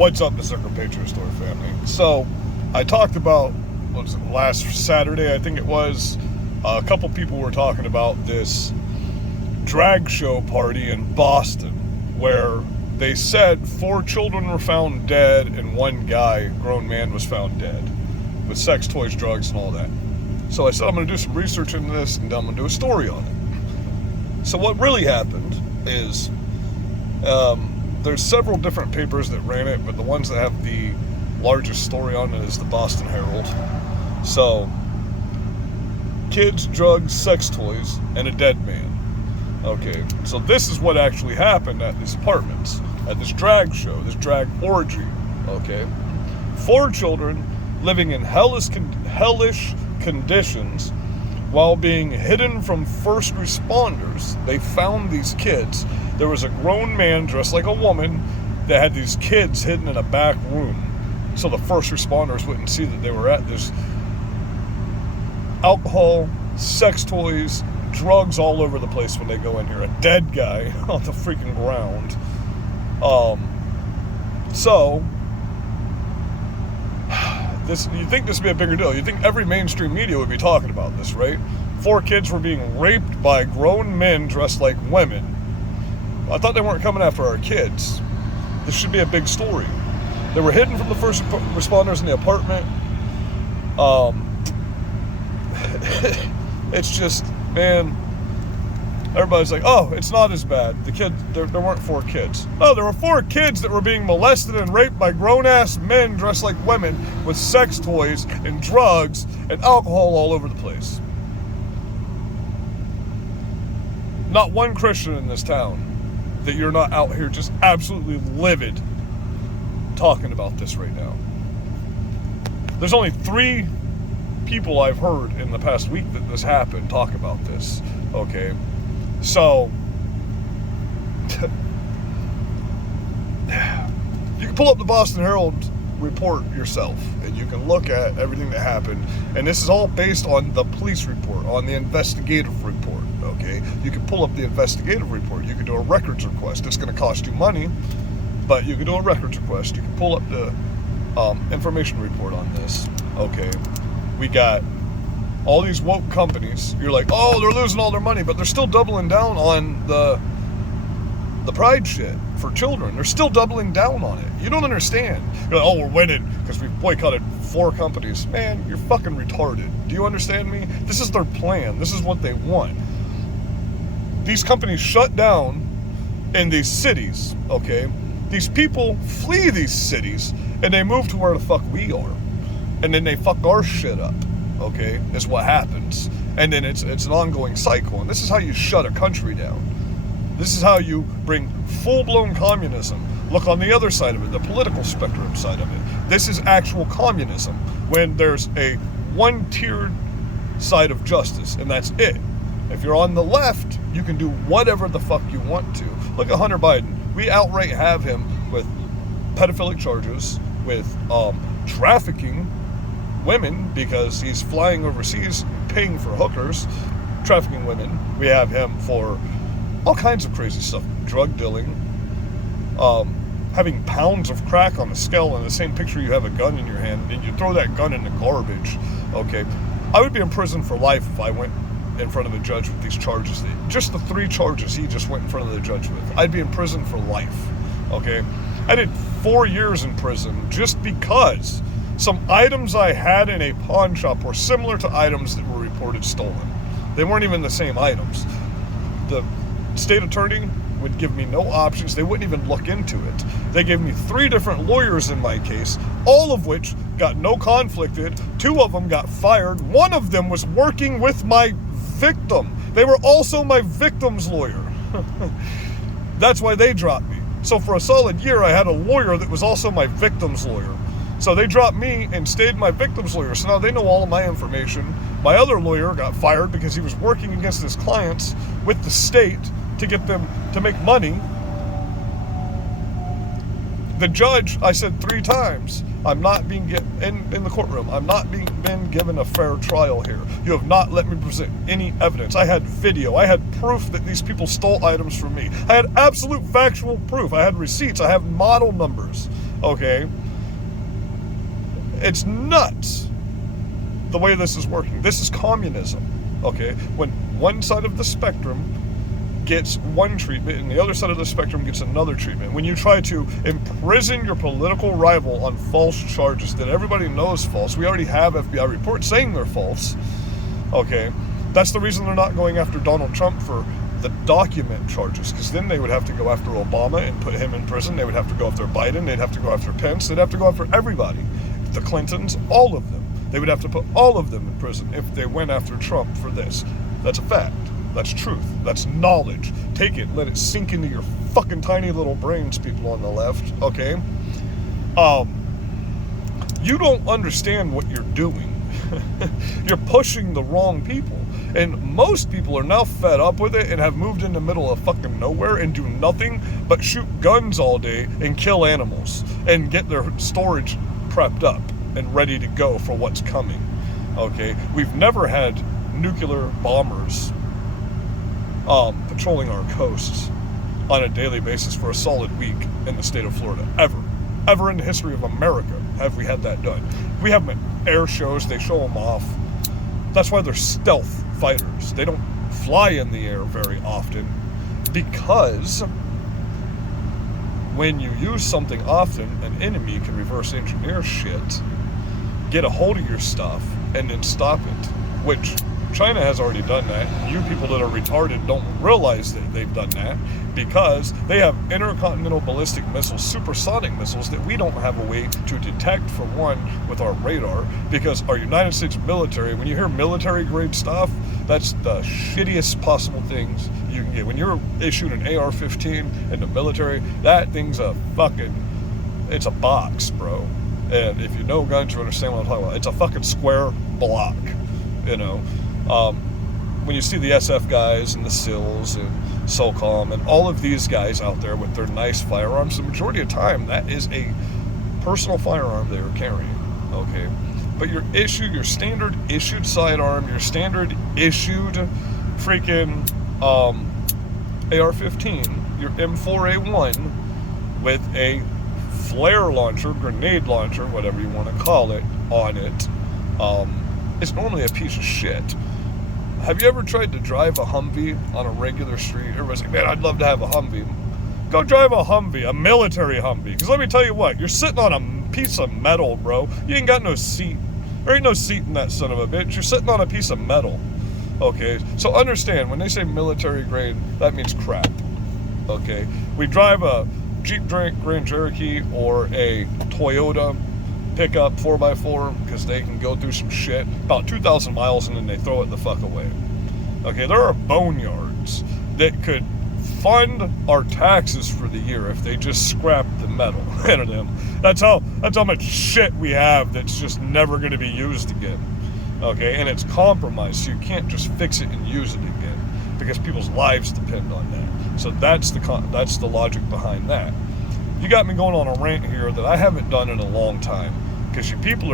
What's up, Mr. Patriot Story family? So, I talked about, what was it, last Saturday, I think it was, a couple people were talking about this drag show party in Boston where they said 4 children were found dead and 1 guy, grown man, was found dead with sex toys, drugs, and all that. So I said I'm going to do some research into this and I'm going to do a story on it. So what really happened is there's several different papers that ran it, but the ones that have the largest story on it is the Boston Herald. So, kids, drugs, sex toys, and a dead man. Okay, so this is what actually happened at these apartments, at this drag show, this drag orgy. Okay, 4 children living in hellish conditions while being hidden from first responders. They found these kids. There was a grown man dressed like a woman that had these kids hidden in a back room, so the first responders wouldn't see that they were at this. Alcohol, sex toys, drugs all over the place when they go in here. A dead guy on the freaking ground. So this, you think this would be a bigger deal? You think every mainstream media would be talking about this, right? 4 kids were being raped by grown men dressed like women. I thought they weren't coming after our kids. This should be a big story. They were hidden from the first responders in the apartment. It's just, man, everybody's like, oh, it's not as bad. The kid, there weren't 4 kids. No, there were 4 kids that were being molested and raped by grown-ass men dressed like women with sex toys and drugs and alcohol all over the place. Not one Christian in this town that you're not out here just absolutely livid talking about this right now. There's only 3 people I've heard in the past week that this happened talk about this. Okay, so you can pull up the Boston Herald report yourself and you can look at everything that happened, and this is all based on the police report, on the investigative report. Okay, you can pull up the investigative report, you can do a records request. It's going to cost you money, but you can do a records request. You can pull up the information report on this. Okay, we got all these woke companies. You're like, oh, they're losing all their money, but they're still doubling down on the pride shit for children. They're still doubling down on it. You don't understand. You're like, oh, we're winning because we've boycotted 4 companies. Man, you're fucking retarded. Do you understand me? This is their plan. This is what they want. These companies shut down in these cities, okay? These people flee these cities and they move to where the fuck we are. And then they fuck our shit up, okay? Is what happens. And then it's an ongoing cycle. And this is how you shut a country down. This is how you bring full-blown communism. Look on the other side of it, the political spectrum side of it. This is actual communism, when there's a one-tiered side of justice, and that's it. If you're on the left, you can do whatever the fuck you want to. Look at Hunter Biden. We outright have him with pedophilic charges, with trafficking women, because he's flying overseas, paying for hookers, trafficking women. We have him for all kinds of crazy stuff. Drug dealing, having pounds of crack on a scale. In the same picture, you have a gun in your hand, and you throw that gun in the garbage. Okay, I would be in prison for life if I went in front of a judge with these charges. Just the 3 charges he just went in front of the judge with. I'd be in prison for life. Okay, I did 4 years in prison just because some items I had in a pawn shop were similar to items that were reported stolen. They weren't even the same items. The state attorney would give me no options. They wouldn't even look into it. They gave me 3 different lawyers in my case, all of which got no conflicted. 2 of them got fired. 1 of them was working with my victim. They were also my victim's lawyer. That's why they dropped me. So for a solid year, I had a lawyer that was also my victim's lawyer. So they dropped me and stayed my victim's lawyer. So now they know all of my information. My other lawyer got fired because he was working against his clients with the state to get them to make money. The judge, I said 3 times, I'm not being in the courtroom. I'm not being given a fair trial here. You have not let me present any evidence. I had video. I had proof that these people stole items from me. I had absolute factual proof. I had receipts. I have model numbers. Okay? It's nuts the way this is working. This is communism. Okay? When one side of the spectrum gets one treatment and the other side of the spectrum gets another treatment. When you try to imprison your political rival on false charges that everybody knows false, we already have FBI reports saying they're false. Okay? That's the reason they're not going after Donald Trump for the document charges, because then they would have to go after Obama and put him in prison. They would have to go after Biden. They'd have to go after Pence. They'd have to go after everybody. The Clintons, all of them. They would have to put all of them in prison if they went after Trump for this. That's a fact. That's truth. That's knowledge. Take it. Let it sink into your fucking tiny little brains, people on the left. Okay? You don't understand what you're doing. You're pushing the wrong people. And most people are now fed up with it and have moved in the middle of fucking nowhere and do nothing but shoot guns all day and kill animals and get their storage prepped up and ready to go for what's coming. Okay? We've never had nuclear bombers patrolling our coasts on a daily basis for a solid week in the state of Florida. Ever in the history of America have we had that done. We have air shows, they show them off. That's why they're stealth fighters. They don't fly in the air very often, because when you use something often, an enemy can reverse engineer shit, get a hold of your stuff, and then stop it, which China has already done that. You people that are retarded don't realize that they've done that, because they have intercontinental ballistic missiles, supersonic missiles, that we don't have a way to detect, for one, with our radar, because our United States military, when you hear military grade stuff, that's the shittiest possible things you can get. When you're issued an AR-15 in the military, that thing's it's a box, bro. And if you know guns, you understand what I'm talking about. It's a fucking square block, you know. When you see the SF guys and the SILs and SOCOM and all of these guys out there with their nice firearms, the majority of the time that is a personal firearm they are carrying, okay? But your standard issued sidearm, your standard issued freaking AR-15, your M4A1 with a flare launcher, grenade launcher, whatever you want to call it, on it, it's normally a piece of shit. Have you ever tried to drive a Humvee on a regular street? Everybody's like, man, I'd love to have a Humvee. Go drive a Humvee, a military Humvee. Because let me tell you what, you're sitting on a piece of metal, bro. You ain't got no seat. There ain't no seat in that son of a bitch. You're sitting on a piece of metal. Okay? So understand, when they say military grade, that means crap. Okay? We drive a Jeep Grand Cherokee or a Toyota pickup 4x4 because they can go through some shit about 2,000 miles and then they throw it the fuck away. Okay, there are boneyards that could fund our taxes for the year if they just scrap the metal out of them. That's how much shit we have that's just never going to be used again. Okay, and it's compromised, so you can't just fix it and use it again because people's lives depend on that. So that's the logic behind that. You got me going on a rant here that I haven't done in a long time, because you people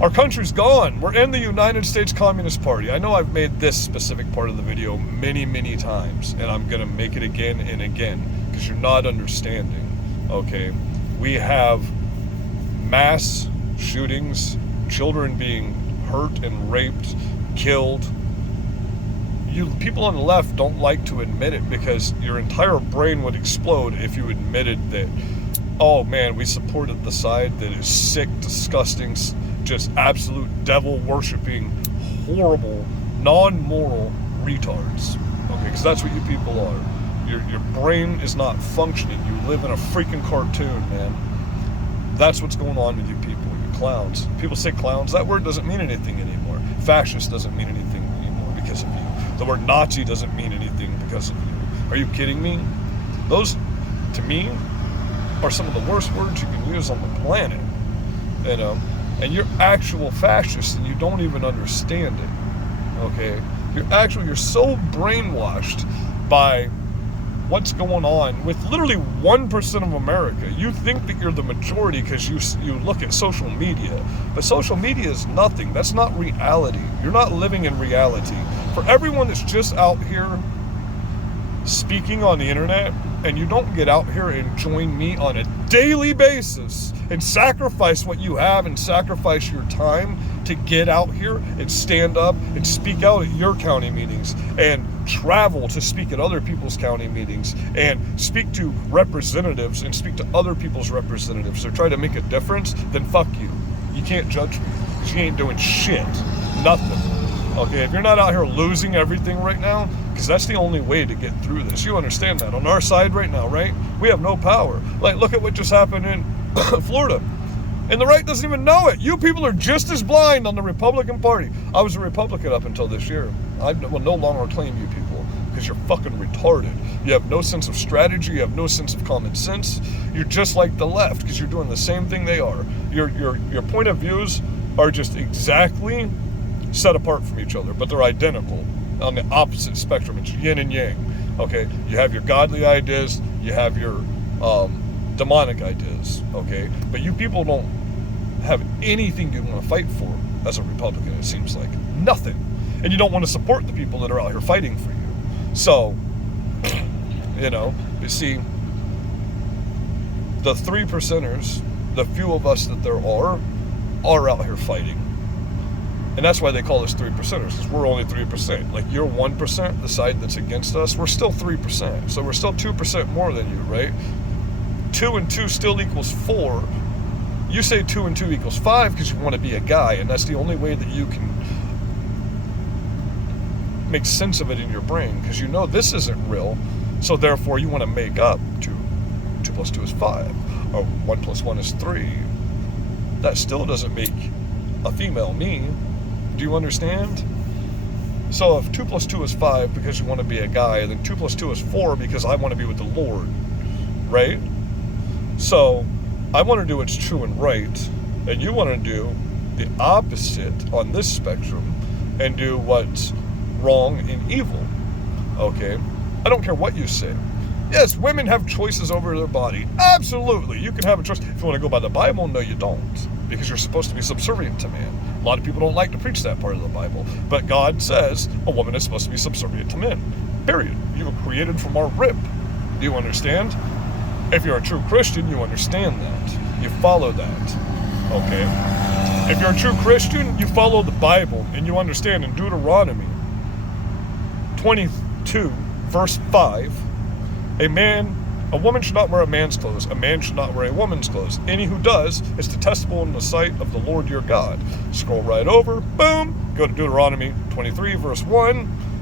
our country's gone. We're in the United States Communist Party. I know I've made this specific part of the video many, many times, and I'm going to make it again and again, because you're not understanding, okay? We have mass shootings, children being hurt and raped, killed. You people on the left don't like to admit it, because your entire brain would explode if you admitted that, oh man, we supported the side that is sick, disgusting, just absolute devil-worshipping, horrible, non-moral retards. Okay, because that's what you people are. Your brain is not functioning. You live in a freaking cartoon, man. That's what's going on with you people, you clowns. People say clowns. That word doesn't mean anything anymore. Fascist doesn't mean anything anymore because of you. The word Nazi doesn't mean anything because of you. Are you kidding me? Those, to me, are some of the worst words you can use on the planet. You know? And you're actual fascists and you don't even understand it. Okay? You're so brainwashed by what's going on with literally 1% of America. You think that you're the majority because you look at social media. But social media is nothing. That's not reality. You're not living in reality. For everyone that's just out here speaking on the internet, and you don't get out here and join me on a daily basis and sacrifice what you have and sacrifice your time to get out here and stand up and speak out at your county meetings and travel to speak at other people's county meetings and speak to representatives and speak to other people's representatives or try to make a difference, then fuck you. You can't judge me because you ain't doing shit. Nothing. Okay, if you're not out here losing everything right now, because that's the only way to get through this. You understand that. On our side right now, right? We have no power. Like, look at what just happened in Florida. And the right doesn't even know it. You people are just as blind on the Republican Party. I was a Republican up until this year. I will no longer claim you people because you're fucking retarded. You have no sense of strategy. You have no sense of common sense. You're just like the left because you're doing the same thing they are. Your point of views are just exactly set apart from each other, but they're identical on the opposite spectrum. It's yin and yang. Okay, you have your godly ideas, you have your demonic ideas. Okay, but you people don't have anything you want to fight for as a Republican. It seems like nothing, and you don't want to support the people that are out here fighting for you. So, you see, the 3%ers, the few of us that there are out here fighting. And that's why they call us 3%ers, because we're only 3%. Like, you're 1%, the side that's against us, we're still 3%. So we're still 2% more than you, right? 2 and 2 still equals 4. You say 2 and 2 equals 5 because you want to be a guy, and that's the only way that you can make sense of it in your brain, because you know this isn't real, so therefore you want to make up 2 plus 2 is 5, or 1 plus 1 is 3. That still doesn't make a female me. Do you understand? So if 2 plus 2 is 5 because you want to be a guy, then 2 plus 2 is 4 because I want to be with the Lord, right? So I want to do what's true and right, and you want to do the opposite on this spectrum and do what's wrong and evil, okay? I don't care what you say. Yes, women have choices over their body. Absolutely, you can have a choice. If you want to go by the Bible, no you don't, because you're supposed to be subservient to man. A lot of people don't like to preach that part of the Bible, but God says a woman is supposed to be subservient to men, period. You were created from our rib. Do you understand? If you're a true Christian, you understand that. You follow that, okay? If you're a true Christian, you follow the Bible, and you understand in Deuteronomy 22, verse 5, a woman should not wear a man's clothes. A man should not wear a woman's clothes. Any who does is detestable in the sight of the Lord your God. Scroll right over, boom, go to Deuteronomy 23, verse 1,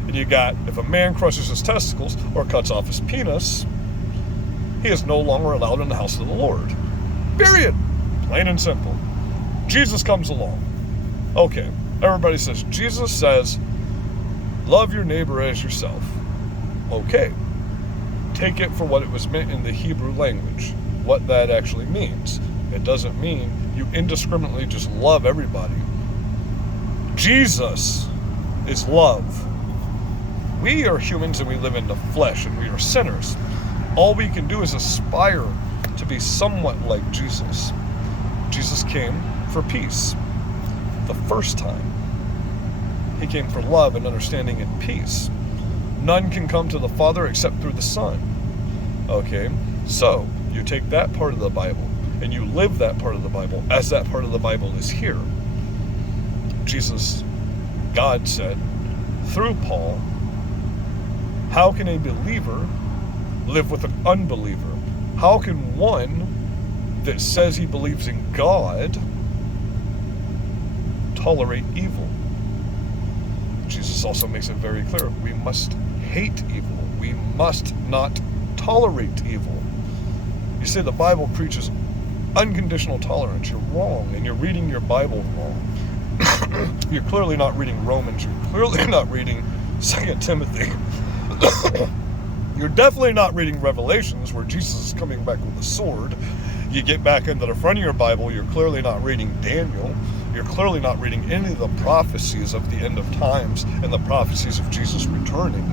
and you got, if a man crushes his testicles or cuts off his penis, he is no longer allowed in the house of the Lord. Period. Plain and simple. Jesus comes along. Okay, everybody says, Jesus says, love your neighbor as yourself. Okay. Take it for what it was meant in the Hebrew language, what that actually means. It doesn't mean you indiscriminately just love everybody. Jesus is love. We are humans and we live in the flesh and we are sinners. All we can do is aspire to be somewhat like Jesus. Jesus came for peace. The first time. He came for love and understanding and peace. None can come to the Father except through the Son. Okay, so you take that part of the Bible and you live that part of the Bible as that part of the Bible is here. Jesus, God said, through Paul, how can a believer live with an unbeliever? How can one that says he believes in God tolerate evil? Jesus also makes it very clear, we must hate evil. We must not tolerate evil. You say the Bible preaches unconditional tolerance. You're wrong, and you're reading your Bible wrong. You're clearly not reading Romans. You're clearly not reading 2 Timothy. You're definitely not reading Revelations, where Jesus is coming back with a sword. You get back into the front of your Bible, you're clearly not reading Daniel. You're clearly not reading any of the prophecies of the end of times and the prophecies of Jesus returning.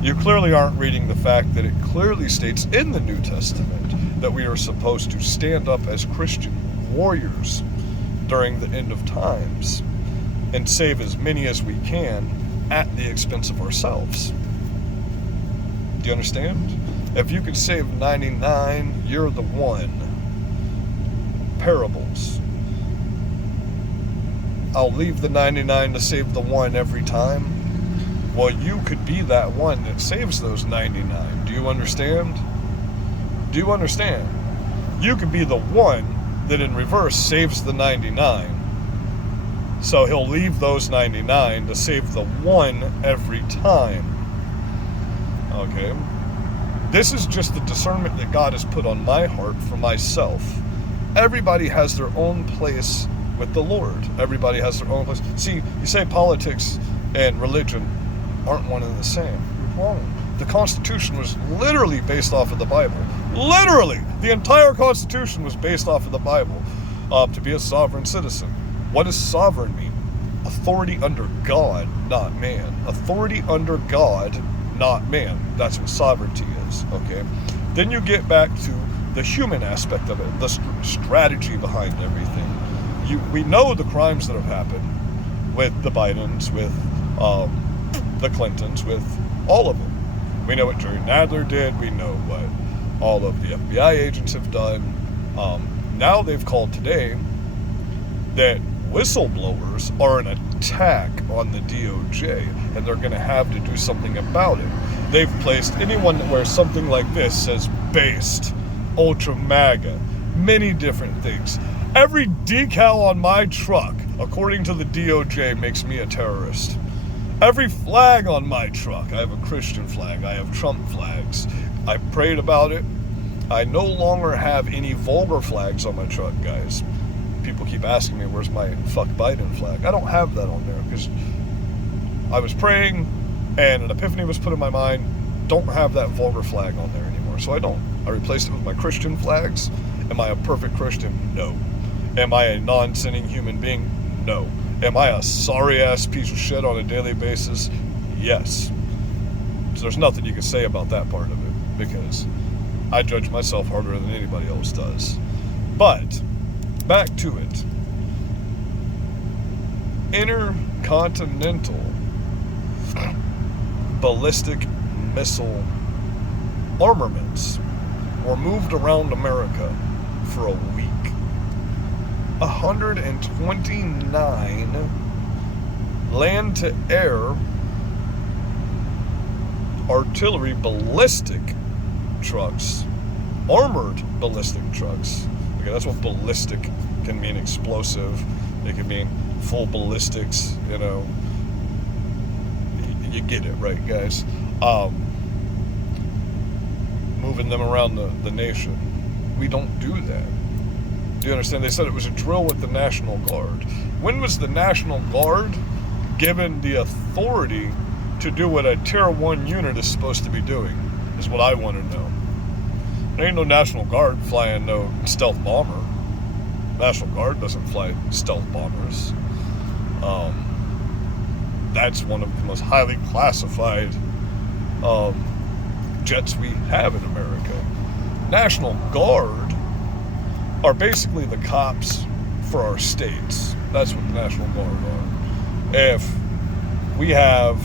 You clearly aren't reading the fact that it clearly states in the New Testament that we are supposed to stand up as Christian warriors during the end of times and save as many as we can at the expense of ourselves. Do you understand? If you can save 99, you're the one. Parables. I'll leave the 99 to save the one every time. Well, you could be that one that saves those 99. Do you understand? Do you understand? You could be the one that in reverse saves the 99. So he'll leave those 99 to save the one every time. Okay? This is just the discernment that God has put on my heart for myself. Everybody has their own place with the Lord. Everybody has their own place. See, you say politics and religion aren't one and the same. You're wrong. The Constitution was literally based off of the Bible. Literally! The entire Constitution was based off of the Bible. To be a sovereign citizen. What does sovereign mean? Authority under God, not man. Authority under God, not man. That's what sovereignty is, okay? Then you get back to the human aspect of it, the strategy behind everything. We know the crimes that have happened with the Bidens, with the Clintons, with all of them. We know what Jerry Nadler did. We know what all of the FBI agents have done. Now they've called today that whistleblowers are an attack on the DOJ, and they're going to have to do something about it. They've placed anyone that wears something like this says based, ultra MAGA, many different things. Every decal on my truck, according to the DOJ, makes me a terrorist. Every flag on my truck, I have a Christian flag, I have Trump flags. I prayed about it. I no longer have any vulgar flags on my truck, guys. People keep asking me, where's my fuck Biden flag? I don't have that on there because I was praying and an epiphany was put in my mind. Don't have that vulgar flag on there anymore. So I don't. I replaced it with my Christian flags. Am I a perfect Christian? No. Am I a non-sinning human being? No. Am I a sorry-ass piece of shit on a daily basis? Yes. So there's nothing you can say about that part of it because I judge myself harder than anybody else does. But back to it. Intercontinental ballistic missile armaments were moved around America for a week. 129 land-to-air artillery ballistic trucks, armored ballistic trucks. Okay, that's what ballistic can mean. Explosive. It can mean full ballistics. You know, you get it, right, guys? Moving them around the nation. We don't do that. Do you understand? They said it was a drill with the National Guard. When was the National Guard given the authority to do what a Tier 1 unit is supposed to be doing? Is what I want to know. There ain't no National Guard flying no stealth bomber. National Guard doesn't fly stealth bombers. That's one of the most highly classified jets we have in America. National Guard are basically the cops for our states. That's what the National Guard are. If we have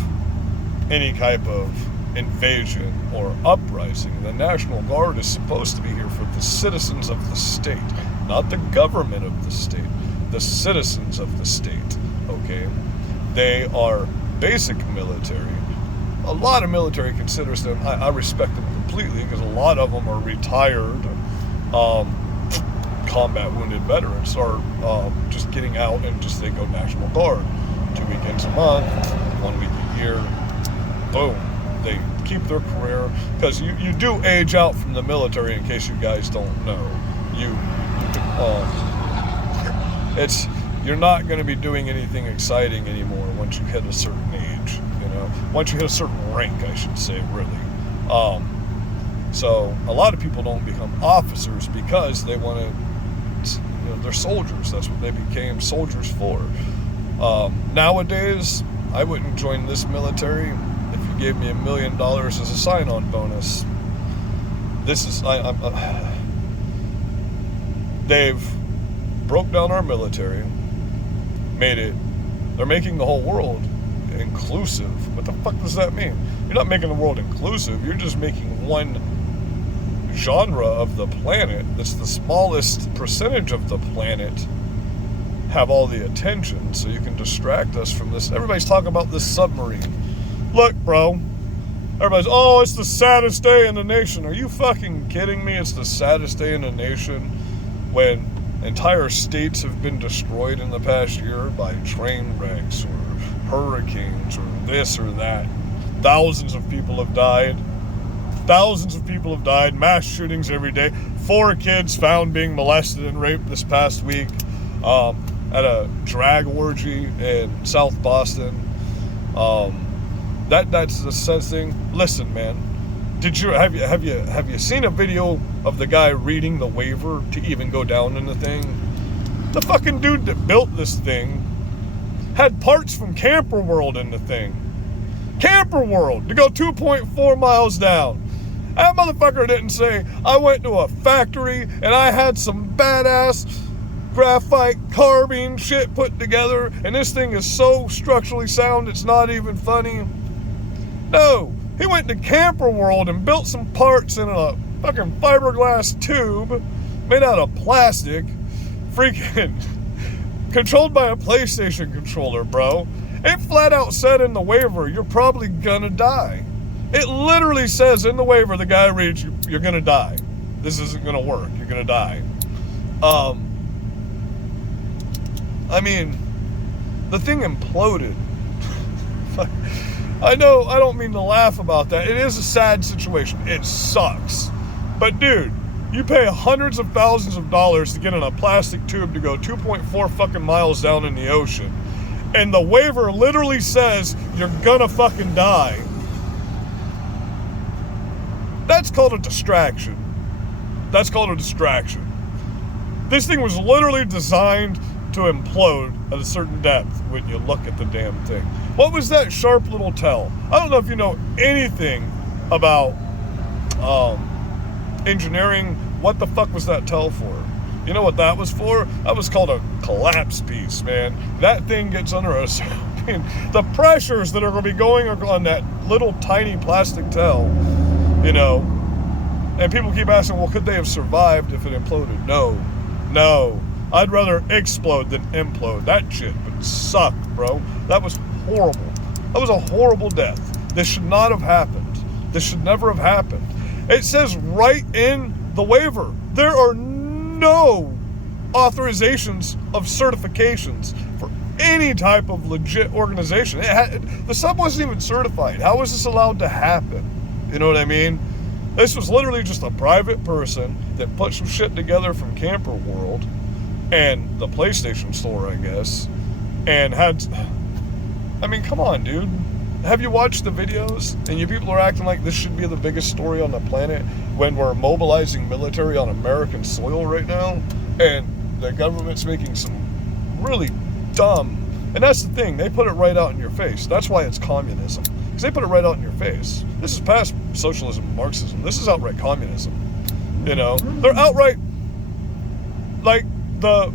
any type of invasion or uprising, the National Guard is supposed to be here for the citizens of the state, not the government of the state, the citizens of the state, okay? They are basic military. A lot of military considers them, I respect them completely because a lot of them are retired combat wounded veterans are just getting out and just they go National Guard. 2 weekends a month, 1 week a year, boom. They keep their career because you do age out from the military in case you guys don't know. You're not going to be doing anything exciting anymore once you hit a certain age, you know. Once you hit a certain rank, I should say, really. So a lot of people don't become officers because they want to, you know, they're soldiers. That's what they became soldiers for. Nowadays, I wouldn't join this military if you gave me $1 million as a sign-on bonus. This is, they've broke down our military, they're making the whole world inclusive. What the fuck does that mean? You're not making the world inclusive, you're just making one genre of the planet, that's the smallest percentage of the planet, have all the attention so you can distract us from this. Everybody's talking about this submarine. Look, bro. Everybody's, oh, it's the saddest day in the nation. Are you fucking kidding me? It's the saddest day in the nation when entire states have been destroyed in the past year by train wrecks or hurricanes or this or that. Thousands of people have died. Thousands of people have died. Mass shootings every day. 4 kids found being molested and raped this past week at a drag orgy in South Boston. That's the sad thing. Listen, man. Have you seen a video of the guy reading the waiver to even go down in the thing? The fucking dude that built this thing had parts from Camper World in the thing. Camper World to go 2.4 miles down. That motherfucker didn't say, I went to a factory and I had some badass graphite carbine shit put together and this thing is so structurally sound it's not even funny. No, he went to Camper World and built some parts in a fucking fiberglass tube made out of plastic, freaking controlled by a PlayStation controller, bro. It flat out said in the waiver, you're probably gonna die. It literally says in the waiver, the guy reads, you're gonna die. This isn't gonna work. You're gonna die. I mean, the thing imploded. I know, I don't mean to laugh about that. It is a sad situation. It sucks. But dude, you pay hundreds of thousands of dollars to get in a plastic tube to go 2.4 fucking miles down in the ocean. And the waiver literally says you're gonna fucking die. That's called a distraction. That's called a distraction. This thing was literally designed to implode at a certain depth when you look at the damn thing. What was that sharp little tell? I don't know if you know anything about engineering. What the fuck was that tell for? You know what that was for? That was called a collapse piece, man. That thing gets under a... I mean, the pressures that are going to be going on that little tiny plastic tell, you know, and people keep asking, well, could they have survived if it imploded? No. I'd rather explode than implode. That shit would suck, bro. That was horrible. That was a horrible death. This should not have happened. This should never have happened. It says right in the waiver, there are no authorizations of certifications for any type of legit organization. The sub wasn't even certified. How was this allowed to happen? You know what I mean? This was literally just a private person that put some shit together from Camper World and the PlayStation Store, I guess, and had... I mean, come on, dude. Have you watched the videos? And you people are acting like this should be the biggest story on the planet when we're mobilizing military on American soil right now, and the government's making some really dumb... And that's the thing, they put it right out in your face. That's why it's communism. Because they put it right out in your face. This is past socialism and Marxism. This is outright communism. You know? They're outright... Like the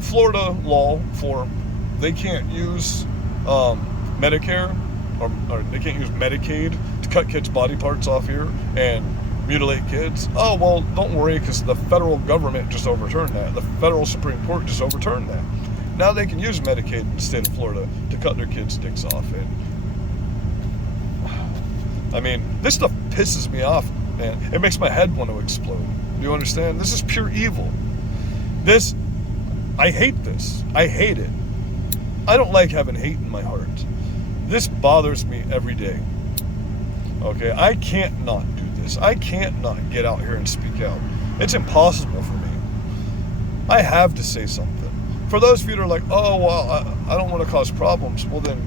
Florida law for they can't use Medicare or they can't use Medicaid to cut kids' body parts off here and mutilate kids. Oh, well, don't worry, because the federal government just overturned that. The federal Supreme Court just overturned that. Now they can use Medicaid in the state of Florida to cut their kids' dicks off. And I mean, this stuff pisses me off, man. It makes my head want to explode. Do you understand? This is pure evil. I hate this. I hate it. I don't like having hate in my heart. This bothers me every day. Okay, I can't not do this. I can't not get out here and speak out. It's impossible for me. I have to say something. For those of you that are like, oh, well, I don't want to cause problems, well then,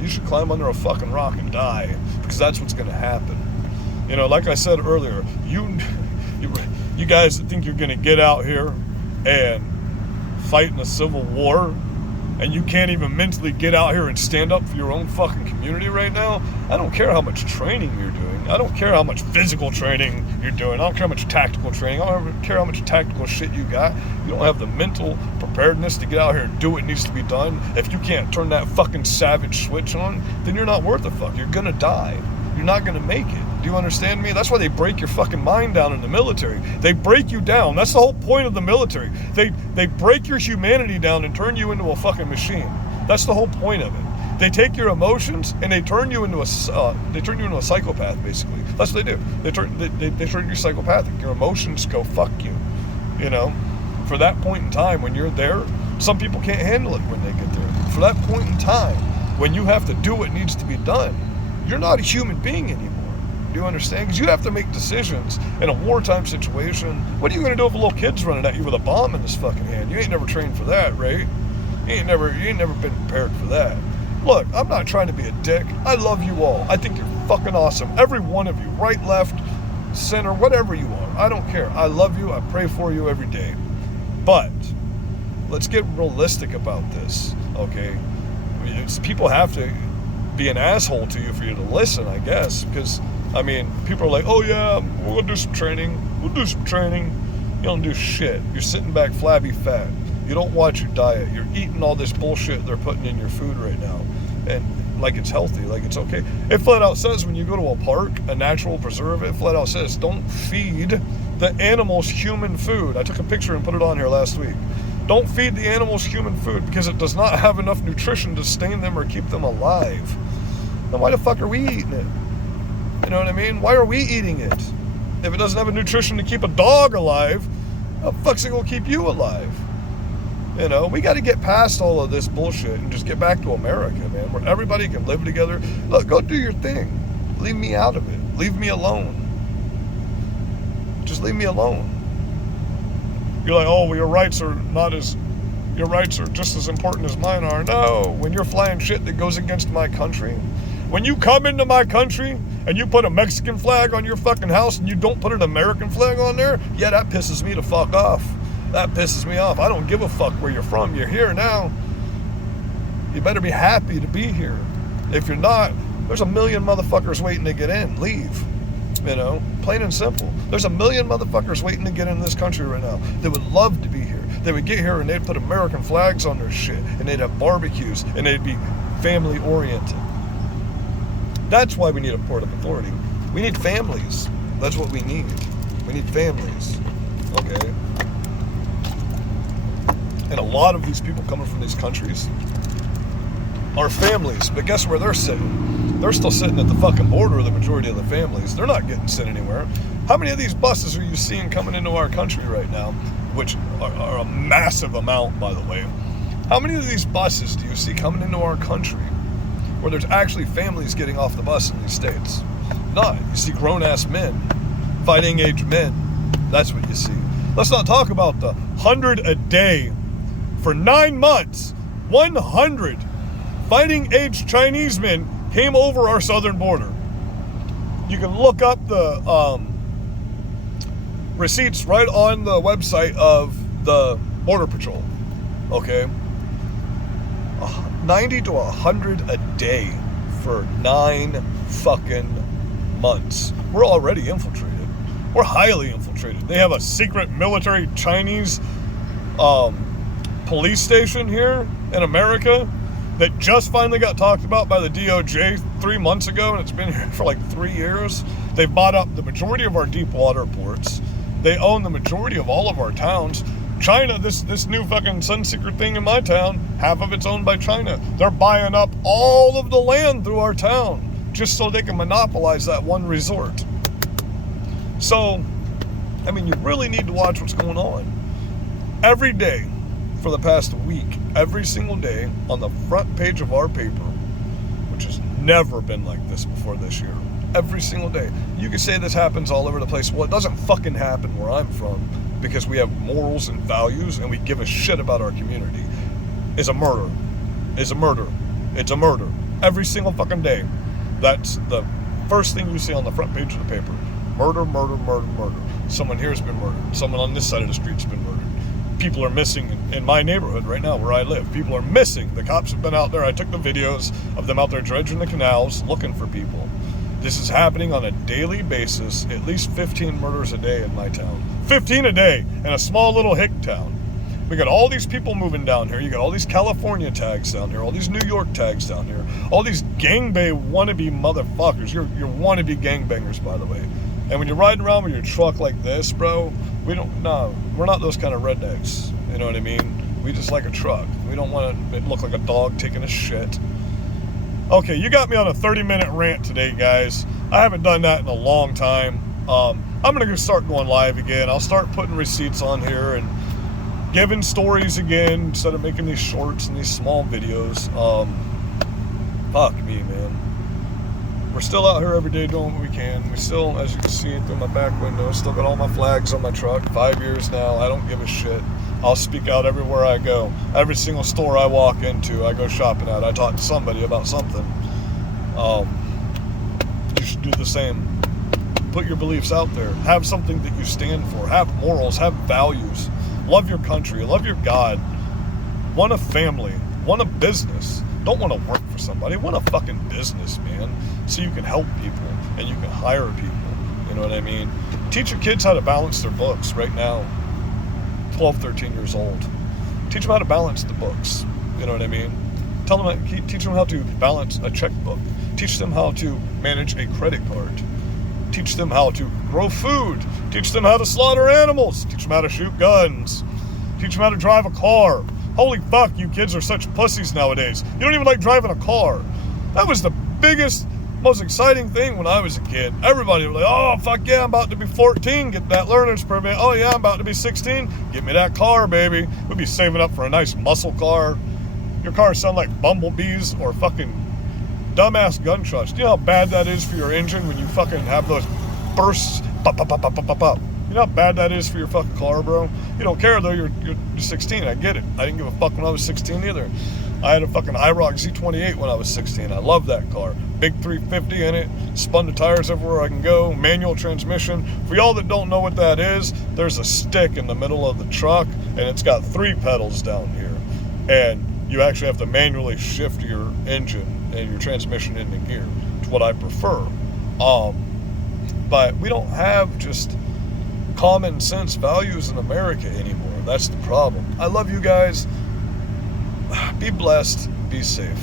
you should climb under a fucking rock and die, because that's what's going to happen. You know, like I said earlier, you guys that think you're going to get out here and fight in a civil war, and you can't even mentally get out here and stand up for your own fucking community right now, I don't care how much training you're doing. I don't care how much physical training you're doing. I don't care how much tactical training. I don't care how much tactical shit you got. You don't have the mental preparedness to get out here and do what needs to be done. If you can't turn that fucking savage switch on, then you're not worth a fuck. You're gonna die. you're not going to make it. Do you understand me? That's why they break your fucking mind down in the military. They break you down. That's the whole point of the military. They break your humanity down and turn you into a fucking machine. That's the whole point of it. They take your emotions and they turn you into a psychopath. Basically, that's what they do. They turn you psychopathic. Your emotions go fuck you. You know, for that point in time when you're there, some people can't handle it when they get there. For that point in time when you have to do what needs to be done, you're not a human being anymore. Do you understand? Because you have to make decisions in a wartime situation. What are you going to do if a little kid's running at you with a bomb in his fucking hand? You ain't never trained for that, right? You ain't never been prepared for that. Look, I'm not trying to be a dick. I love you all. I think you're fucking awesome. Every one of you. Right, left, center, whatever you are. I don't care. I love you. I pray for you every day. But let's get realistic about this, okay? I mean, people have to be an asshole to you for you to listen, I guess. Because, I mean, people are like, oh yeah, we'll do some training. We'll do some training. You don't do shit. You're sitting back flabby fat. You don't watch your diet. You're eating all this bullshit they're putting in your food right now. And like it's healthy, like it's okay. It flat out says when you go to a park, a natural preserve, it flat out says don't feed the animals human food. I took a picture and put it on here last week. Don't feed the animals human food because it does not have enough nutrition to sustain them or keep them alive. Then why the fuck are we eating it? You know what I mean? Why are we eating it? If it doesn't have a nutrition to keep a dog alive, how the fuck's it gonna keep you alive? You know, we got to get past all of this bullshit and just get back to America, man, where everybody can live together. Look, go do your thing. Leave me out of it. Leave me alone. Just leave me alone. You're like, oh, well, your rights are just as important as mine are. No, when you're flying shit that goes against my country, when you come into my country and you put a Mexican flag on your fucking house and you don't put an American flag on there, yeah, that pisses me the fuck off. That pisses me off. I don't give a fuck where you're from. You're here now. You better be happy to be here. If you're not, there's a million motherfuckers waiting to get in. Leave. You know, plain and simple. There's a million motherfuckers waiting to get in this country right now. They would love to be here. They would get here and they'd put American flags on their shit. And they'd have barbecues. And they'd be family oriented. That's why we need a port of authority. We need families. That's what we need. We need families. Okay? And a lot of these people coming from these countries are families. But guess where they're sitting? They're still sitting at the fucking border, the majority of the families. They're not getting sent anywhere. How many of these buses are you seeing coming into our country right now? Which are a massive amount, by the way. How many of these buses do you see coming into our country where there's actually families getting off the bus in these states? None. You see grown-ass men, fighting-age men. That's what you see. Let's not talk about the 100 a day. For 9 months, 100 fighting-age Chinese men came over our southern border. You can look up the receipts right on the website of the Border Patrol. Okay? 90 to 100 a day for 9 fucking months. We're already infiltrated. We're highly infiltrated. They have a secret military Chinese police station here in America that just finally got talked about by the DOJ 3 months ago, and it's been here for like 3 years. They've bought up the majority of our deep water ports. They own the majority of all of our towns. China, this new fucking Sunseeker thing in my town, half of it's owned by China. They're buying up all of the land through our town just so they can monopolize that one resort. So, I mean, you really need to watch what's going on. Every day, for the past week, every single day, on the front page of our paper, which has never been like this before this year, every single day. You can say this happens all over the place. Well, it doesn't fucking happen where I'm from because we have morals and values and we give a shit about our community. It's a murder. It's a murder. It's a murder. Every single fucking day. That's the first thing you see on the front page of the paper. Murder, murder, murder, murder. Someone here has been murdered. Someone on this side of the street's been murdered. People are missing in my neighborhood right now where I live. People are missing. The cops have been out there. I took the videos of them out there dredging the canals looking for people. This is happening on a daily basis, at least 15 murders a day in my town. 15 a day in a small little hick town. We got all these people moving down here. You got all these California tags down here, all these New York tags down here, all these gangbang wannabe motherfuckers. You're wannabe gangbangers, by the way. And when you're riding around with your truck like this, bro, we're not those kind of rednecks. You know what I mean? We just like a truck. We don't want to look like a dog taking a shit. Okay, you got me on a 30-minute rant today, guys. I haven't done that in a long time. I'm going to start going live again. I'll start putting receipts on here and giving stories again instead of making these shorts and these small videos. Fuck me, man. We're still out here every day doing what we can. We still, as you can see through my back window, still got all my flags on my truck. 5 years now. I don't give a shit. I'll speak out everywhere I go. Every single store I walk into, I go shopping at. I talk to somebody about something. You should do the same. Put your beliefs out there. Have something that you stand for. Have morals. Have values. Love your country. Love your God. Want a family. Want a business. Don't want to work for somebody. Want a fucking business, man. So you can help people and you can hire people. You know what I mean? Teach your kids how to balance their books right now. 12, 13 years old. Teach them how to balance the books. You know what I mean? Teach them how to balance a checkbook. Teach them how to manage a credit card. Teach them how to grow food. Teach them how to slaughter animals. Teach them how to shoot guns. Teach them how to drive a car. Holy fuck, you kids are such pussies nowadays. You don't even like driving a car. That was the biggest, most exciting thing when I was a kid. Everybody was like, oh, fuck yeah, I'm about to be 14, get that learner's permit. Oh yeah, I'm about to be 16, get me that car, baby. We'd be saving up for a nice muscle car. Your cars sound like bumblebees or fucking dumbass gunshots. Do you know how bad that is for your engine when you fucking have those bursts? Pop, pop, pop, pop, pop, pop, pop. You know how bad that is for your fucking car, bro? You don't care, though. You're 16. I get it. I didn't give a fuck when I was 16 either. I had a fucking IROC Z28 when I was 16. I love that car. Big 350 in it. Spun the tires everywhere I can go. Manual transmission. For y'all that don't know what that is, there's a stick in the middle of the truck, and it's got 3 pedals down here. And you actually have to manually shift your engine and your transmission into gear. It's what I prefer. But we don't have just common sense values in America anymore. That's the problem. I love you guys. Be blessed. Be safe.